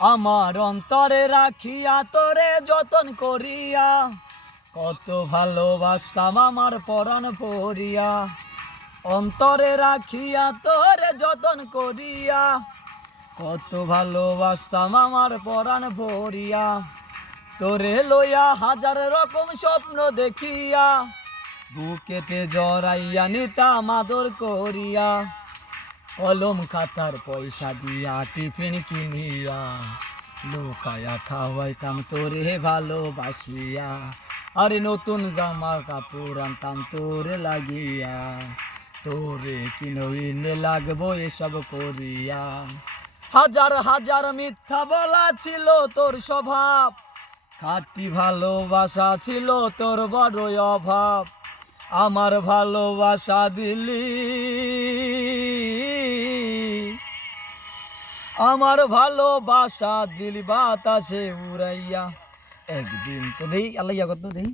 আমার অন্তরে রাখিয়া তোরে যতন করিয়া, কত ভালোবাসতাম আমার পরাণ ভরিয়া। অন্তরে রাখিয়া তোরে যতন করিয়া, কত ভালোবাসতাম আমার পরাণ ভরিয়া। তোরে লইয়া হাজার রকম স্বপ্ন দেখিয়া, বুকেতে জড়াইয়া নিতাম আদর করিয়া। কলম খাতার পয়সা দিয়া টিফিন কিনিয়া, লুকায়া খাওয়াইতাম তোরে ভালোবাসিয়া। আরে নতুন জামা কাপড় আনতাম তোরে লাগিয়া, তোরে কিনইনে লাগবো এসব করিয়া। হাজার হাজার মিথ্যা বলা ছিল তোর স্বভাব, খাঁটি ভালোবাসা ছিল তোর বড়ই অভাব। আমার ভালোবাসা দিলি, আমার ভালোবাসা দিলি বাতাসে উড়াইয়া। একদিন তো দেই আল্লাহ কত দেই।